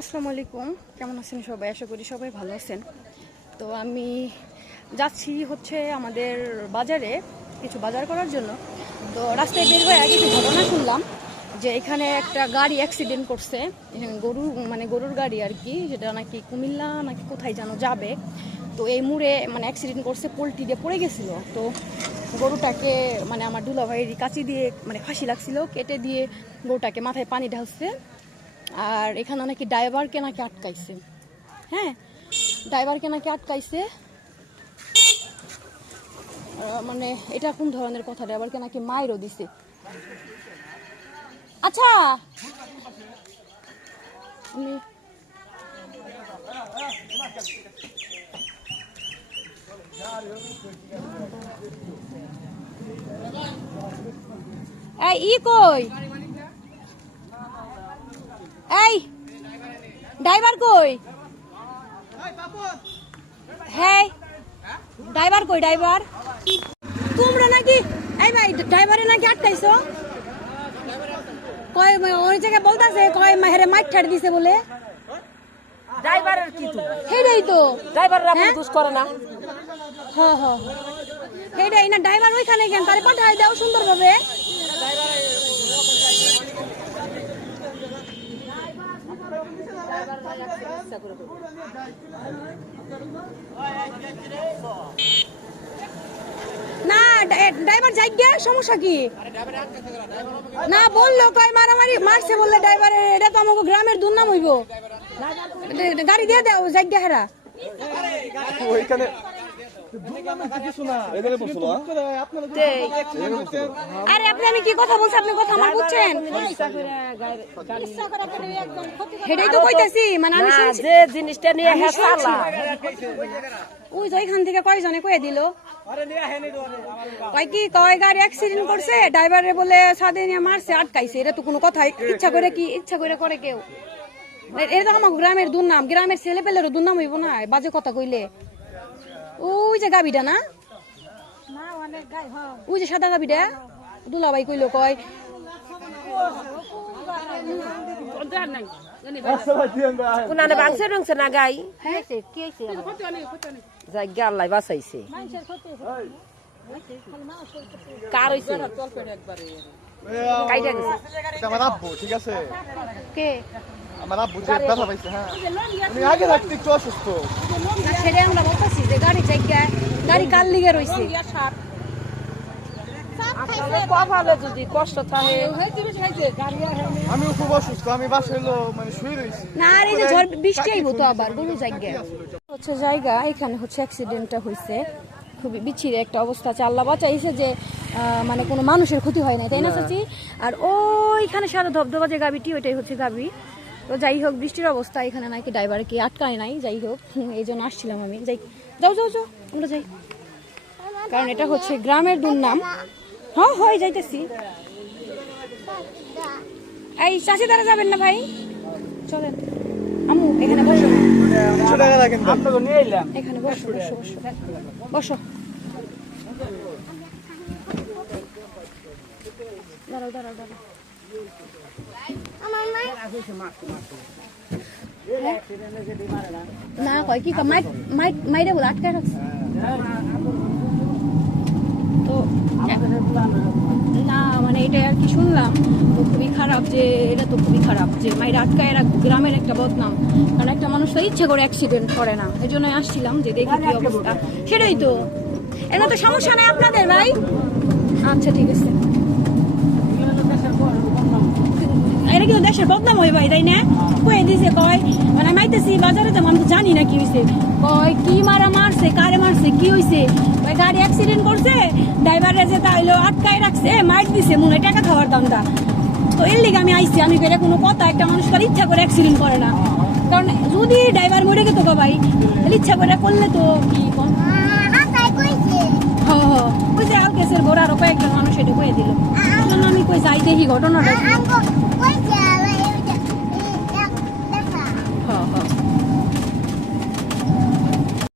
আসসালামু আলাইকুম। কেমন আছেন সবাই? আশা করি সবাই ভালো আছেন। তো আমি যাচ্ছি হচ্ছে আমাদের বাজারে কিছু বাজার করার জন্য। তো রাস্তায় বের হয়ে কিছু ঘটনা শুনলাম যে এখানে একটা গাড়ি অ্যাক্সিডেন্ট করছে। গরু মানে গরুর গাড়ি আর কি যেটা নাকি কুমিল্লা নাকি কোথায় যেন যাবে। তো এই মুড়ে মানে অ্যাক্সিডেন্ট করছে, পোলট্রি দিয়ে পড়ে গেছিল। তো গরুটাকে মানে আমার দুলাভাইয়ের কাঁচি দিয়ে মানে ফাঁসি লাগছিল, কেটে দিয়ে গরুটাকে মাথায় পানি ঢালছে। আর এখানে নাকি ড্রাইভারকে নাকি আটকাইছে। হ্যাঁ ড্রাইভারকে নাকি আটকাইছে। মানে এটা কোন ধরনের কথা? ড্রাইভারকে নাকি মাইরও দিছে। আচ্ছা আমি এই, ই কই? এই ড্রাইভার কই? হ্যাঁ ড্রাইভার কই ড্রাইভার? তোমরা নাকি এই ভাই ড্রাইভারে নাকি আটকাইছো? কয় ওই জায়গায় বলতাছে কয় মাহেরে মাইট ঠাড় দিছে বলে। ড্রাইভারের কি তো? সেইটাই তো। ড্রাইভাররা হ্যাঁ? দোষ করে না। হ হ। সেইটাই না ড্রাইভার ওইখানে কেন তারে পাঠাই দাও সুন্দরভাবে। না ড্রাইভার যাই সমস্যা কি? না, বলল, কয় মারামারি, মারছে বললে ড্রাইভার, এটা তো আমাকে গ্রামের দুর্নাম হইব। গাড়ি দিয়ে দাও, যাই হেরা। আরে আপনি আমি কি কথা বলছি? আপনি কথা আমার বুঝছেন? সেটাই তো কইতাছি মানে আমি যে জিনিসটা নিয়ে ওই যে ওইখান থেকে কয়জনে কয়ে দিল? কয় কি কয় গাড়ি অ্যাক্সিডেন্ট করছে? ড্রাইভারে বলে সাদে নিয়ে মারছে আটকাইছে। এটা তো কোনো কথা ইচ্ছা করে কি ইচ্ছা করে করে কেউ? এটা তো আমার গ্রামের দুর্নাম। গ্রামের ছেলে পেলেরও দুর্নাম হইব না বাজে কথা কইলে। ওই যে গাবিটা না? ওই যে সাদা গাবিটা দুলাভাই কইলো কয়। কোনানে বাংছে রংছে না গাই? যাই গাল্লাই বাঁচাইছে। কার হইছে? কাইটা গেছে। ঠিক আছে। কে? আমার আব্বু যে ব্যথা পাইছে হ্যাঁ। উনি আগে থাকতে একটু অসুস্থ। না সেটাই আমরা বলতেছি যে গাড়ি জায়গা গাড়ি কার লিগে রইছে? কপালে যদি কষ্ট থাকে। আমিও খুব অসুস্থ আমি বাসায় মানে শুয়ে রয়েছি না এই যে ঝড় বৃষ্টি আইব তো আবার গরু জায়গা। হচ্ছে জায়গা এখানে হচ্ছে অ্যাক্সিডেন্টটা হয়েছে খুবই বিচ্ছিরি একটা অবস্থা আছে। আল্লাহ বাঁচাইছে যে আহ, মানে কোনো মানুষের ক্ষতি হয় না তাই না চাচি? আর ওইখানে সারা ধবধবা যে গাবিটি ওইটাই হচ্ছে গাবি। তো যাই হোক বৃষ্টির অবস্থা এখানে নাকি ড্রাইভার কি আটকায় নাই যাই হোক এই জন্য আসছিলাম আমি। যাই যাও যাও যাও আমরা যাই। কারণ এটা হচ্ছে গ্রামের দুর্নাম। হ্যাঁ হয় যাইতেছি। এই চাষি দ্বারা যাবেন না ভাই? চলেন। আমু এখানে বসো। এখানে বসো বসো বসো বসো। দাঁড়াও দাঁড়াও দাঁড়াও। হ্যাঁ? না, কয় কি মাইরে বলে আটকে রাখছে তো, না মানে এটা আর কি শুনলাম, তো খুবই খারাপ যে, এটা তো খুবই খারাপ যে মাইরা আটকায় রাখ, গ্রামের একটা বদনাম। কারণ একটা মানুষ তো ইচ্ছে করে অ্যাক্সিডেন্ট করে না এই জন্য আসছিলাম যে দেখি কি অবস্থা। সেটাই তো। এটা তো সমস্যা নেই আপনাদের, ভাই? আচ্ছা ঠিক আছে। এটা কিন্তু দেশের বদনাম হয় ভাই তাই না কয়ে দিছে কয় মানে মাইতেছি বাজারে তো আমি জানি না কি হয়েছে কয় কি মারা মারছে কারে মারছে কি হয়েছে ভাই গাড়ি অ্যাক্সিডেন্ট করছে ড্রাইভারের যে তাইলো আটকায় রাখছে মাইট দিছে মনে হয় টাকা খাওয়ার দামটা তো এর লিগে আমি আইছি আমি বেরে কোনো কথা একটা মানুষ তার ইচ্ছা করে অ্যাক্সিডেন্ট করে না কারণ যদি ড্রাইভার মরে গেতো গো ভাই তাহলে ইচ্ছা করে করলে তো কি ওই যে আলকেসের বড় আরও কয়েকজন মানুষ এটা কয়ে দিল আমি কই যাই দেখি ঘটনাটা।